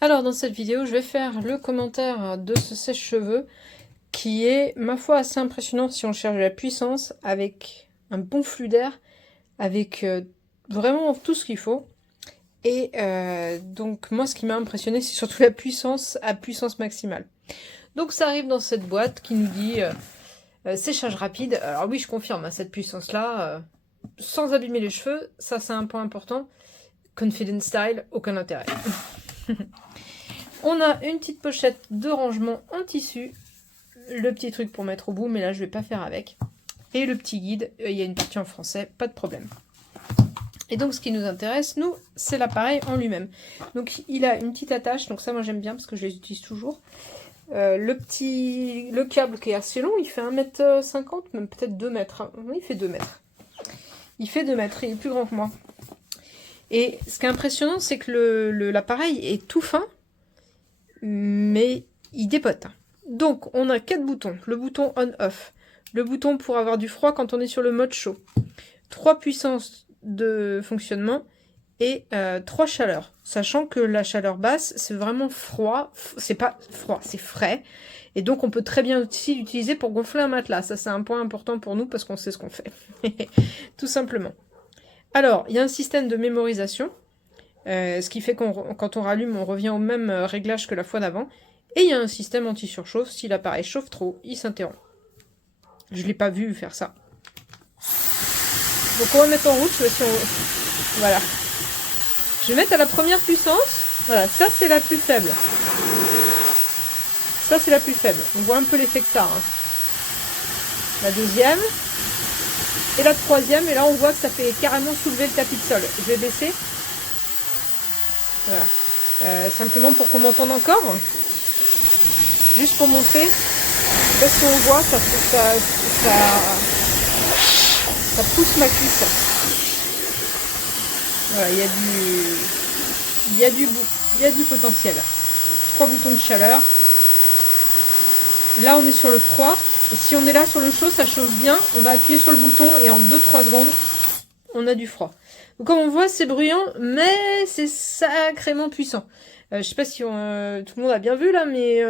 Alors dans cette vidéo, je vais faire le commentaire de ce sèche-cheveux qui est, ma foi, assez impressionnant si on cherche la puissance, avec un bon flux d'air, avec vraiment tout ce qu'il faut. Et donc moi, ce qui m'a impressionné, c'est surtout la puissance à puissance maximale. Donc ça arrive dans cette boîte qui nous dit séchage rapide. Alors oui, je confirme, hein, cette puissance-là, sans abîmer les cheveux, ça c'est un point important. Confident style, aucun intérêt. On a une petite pochette de rangement en tissu, le petit truc pour mettre au bout, mais là je vais pas faire avec. Et le petit guide, il y a une partie en français, pas de problème. Et donc ce qui nous intéresse, nous, c'est l'appareil en lui-même. Donc il a une petite attache, donc ça moi j'aime bien parce que je les utilise toujours. Le câble qui est assez long, il fait 1,50 m, même peut-être 2 mètres. Oui, il fait 2 mètres. Il fait 2 mètres, il est plus grand que moi. Et ce qui est impressionnant, c'est que l'appareil est tout fin, mais il dépote. Donc, on a 4 boutons. Le bouton on-off, le bouton pour avoir du froid quand on est sur le mode chaud, 3 puissances de fonctionnement et 3 chaleurs. Sachant que la chaleur basse, c'est vraiment froid. C'est pas froid, c'est frais. Et donc, on peut très bien aussi l'utiliser pour gonfler un matelas. Ça, c'est un point important pour nous parce qu'on sait ce qu'on fait. Tout simplement. Alors, il y a un système de mémorisation. Ce qui fait que quand on rallume, on revient au même réglage que la fois d'avant. Et il y a un système anti-surchauffe. Si l'appareil chauffe trop, il s'interrompt. Je ne l'ai pas vu faire ça. Donc on va mettre en route. Voilà. Je vais mettre à la première puissance. Voilà, ça c'est la plus faible. Ça c'est la plus faible. On voit un peu l'effet que ça. Hein. La deuxième. Et la troisième. Et là on voit que ça fait carrément soulever le tapis de sol. Je vais baisser. Voilà. Simplement pour qu'on m'entende encore. Juste pour montrer. Parce qu'on voit, ça pousse ma cuisse. Voilà, il y a du potentiel. 3 boutons de chaleur. Là, on est sur le froid. Et si on est là sur le chaud, ça chauffe bien. On va appuyer sur le bouton et en 2-3 secondes, on a du froid. Donc, comme on voit, c'est bruyant, mais c'est sacrément puissant. Je sais pas si tout le monde a bien vu là, mais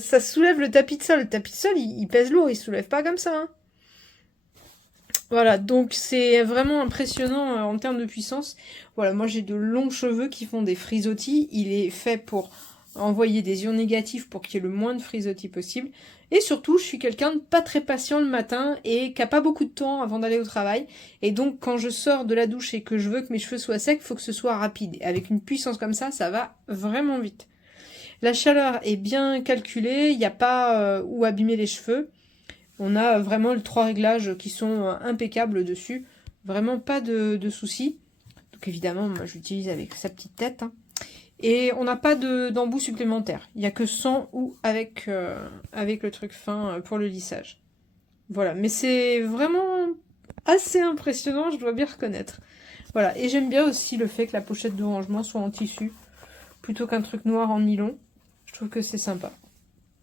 ça soulève le tapis de sol. Le tapis de sol, il pèse lourd, il soulève pas comme ça. Hein. Voilà, donc c'est vraiment impressionnant en termes de puissance. Voilà, moi j'ai de longs cheveux qui font des frisottis. Il est fait pour envoyer des ions négatifs pour qu'il y ait le moins de frisottis possible. Et surtout, je suis quelqu'un de pas très patient le matin et qui a pas beaucoup de temps avant d'aller au travail. Et donc, quand je sors de la douche et que je veux que mes cheveux soient secs, il faut que ce soit rapide. Et avec une puissance comme ça va vraiment vite. La chaleur est bien calculée, il n'y a pas où abîmer les cheveux. On a vraiment les 3 réglages qui sont impeccables dessus. Vraiment pas de soucis. Donc évidemment, moi je l'utilise avec sa petite tête. Hein. Et on n'a pas d'embout supplémentaire. Il n'y a que sans ou avec le truc fin pour le lissage. Voilà, mais c'est vraiment assez impressionnant, je dois bien reconnaître. Voilà, et j'aime bien aussi le fait que la pochette de rangement soit en tissu, plutôt qu'un truc noir en nylon. Je trouve que c'est sympa.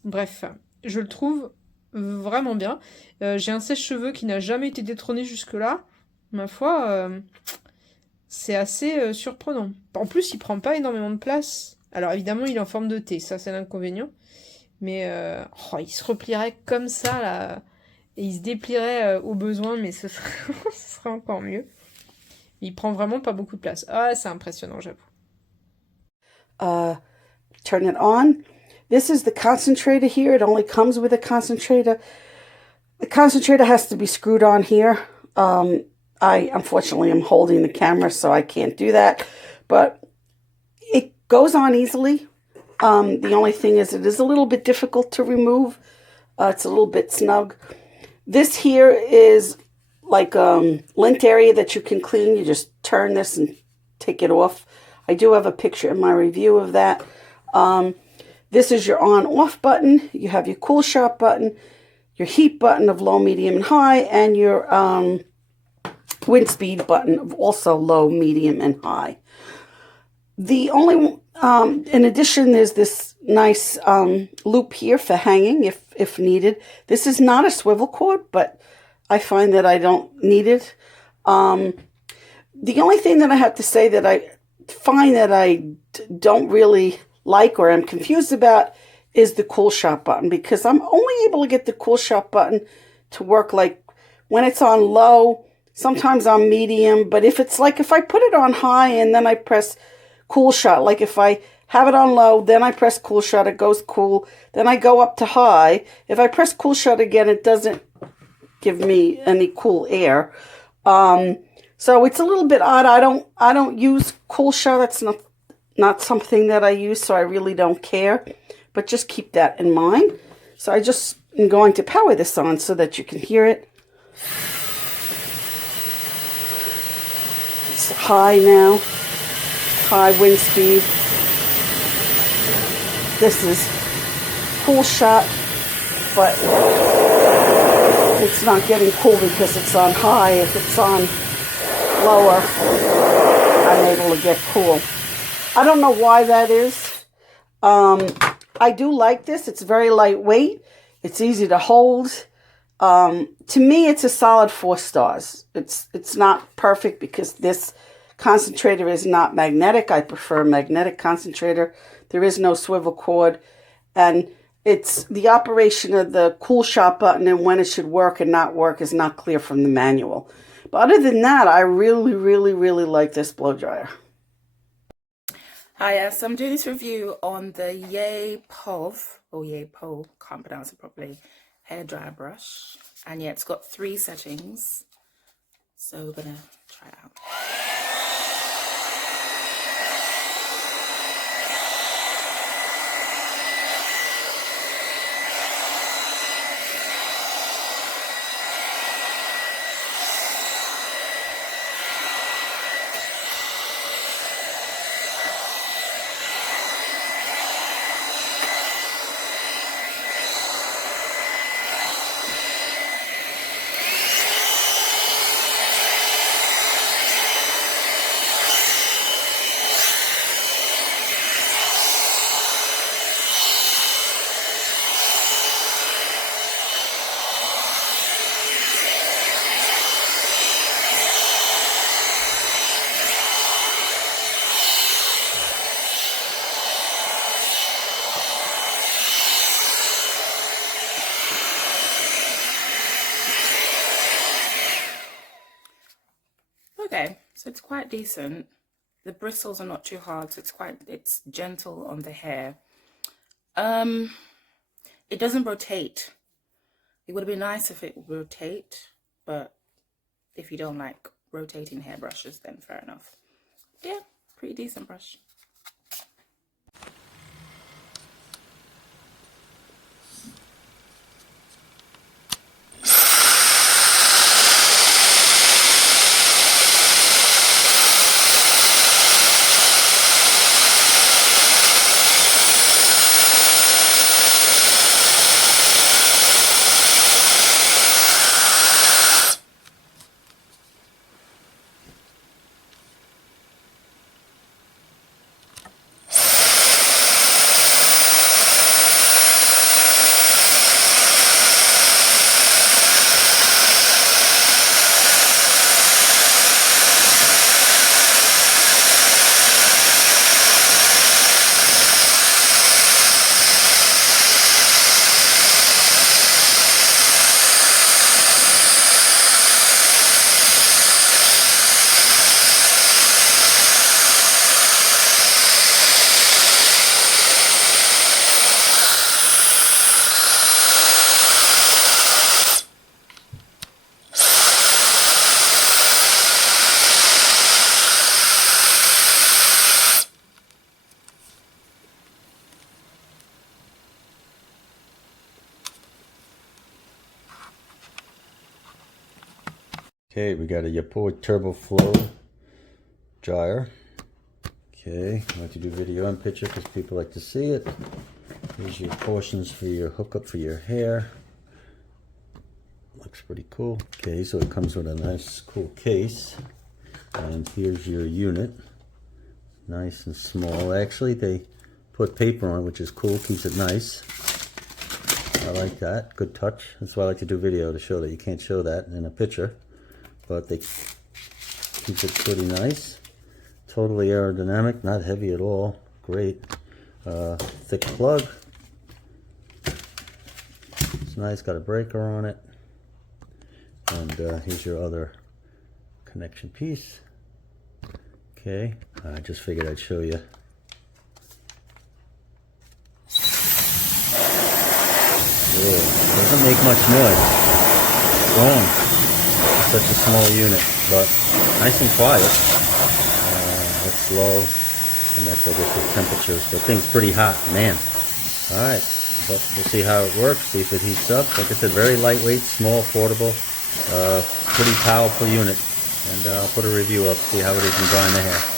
Bref, je le trouve vraiment bien. J'ai un sèche-cheveux qui n'a jamais été détrôné jusque-là. Ma foi... c'est assez surprenant. En plus, il prend pas énormément de place. Alors évidemment, il est en forme de T, ça c'est l'inconvénient. Mais il se replierait comme ça, là. Et il se déplierait au besoin, mais ce serait encore mieux. Il prend vraiment pas beaucoup de place. Ah, c'est impressionnant, j'avoue. Turn it on. This is the concentrator here. It only comes with a concentrator. The concentrator has to be screwed on here. Unfortunately, I'm holding the camera, so I can't do that. But it goes on easily. The only thing is it is a little bit difficult to remove. It's a little bit snug. This here is like a lint area that you can clean. You just turn this and take it off. I do have a picture in my review of that. This is your on-off button. You have your cool shop button, your heat button of low, medium, and high, and your wind speed button of also low, medium, and high. The only, in addition, there's this nice loop here for hanging if needed. This is not a swivel cord, but I find that I don't need it. The only thing that I have to say that I find that I don't really like or am confused about is the cool shot button, because I'm only able to get the cool shot button to work like when it's on low, sometimes on medium, but if it's like if I put it on high and then I press cool shot, like if I have it on low, then I press cool shot, it goes cool, then I go up to high. If I press cool shot again, it doesn't give me any cool air. So it's a little bit odd. I don't use cool shot. That's not something that I use, so I really don't care. But just keep that in mind. So I just am going to power this on so that you can hear it. It's high now. High wind speed. This is cool shot, but it's not getting cool because it's on high. If it's on lower, I'm able to get cool. I don't know why that is. I do like this. It's very lightweight. It's easy to hold. To me, it's a solid 4 stars. It's not perfect because this concentrator is not magnetic. I prefer a magnetic concentrator. There is no swivel cord. And it's the operation of the cool shot button and when it should work and not work is not clear from the manual. But other than that, I really, really, really like this blow dryer. Hi, so I'm doing this review on the YAPOY, can't pronounce it properly, hairdryer brush. And yeah, it's got 3 settings. So we're gonna try it out. Okay, so it's quite decent. The bristles are not too hard, so it's gentle on the hair. It doesn't rotate. It would have been nice if it would rotate, but if you don't like rotating hairbrushes, then fair enough. Yeah, pretty decent brush. Okay, we got a YAPOY Turbo Flow dryer. Okay, I like to do video and picture because people like to see it. Here's your portions for your hookup for your hair. Looks pretty cool. Okay, so it comes with a nice cool case. And here's your unit. Nice and small. Actually, they put paper on it, which is cool, keeps it nice. I like that. Good touch. That's why I like to do video, to show that you can't show that in a picture. But they keep it pretty nice. Totally aerodynamic, not heavy at all. Great. thick plug. It's nice, got a breaker on it. And here's your other connection piece. Okay, I just figured I'd show you. Whoa, doesn't make much noise. Strong. It's such a small unit, but nice and quiet. It's low, and that's, I guess, the temperature. So thing's pretty hot, man. All right, but we'll see how it works. See if it heats up. Like I said, very lightweight, small, portable, pretty powerful unit. And I'll put a review up, see how it is in drying the hair.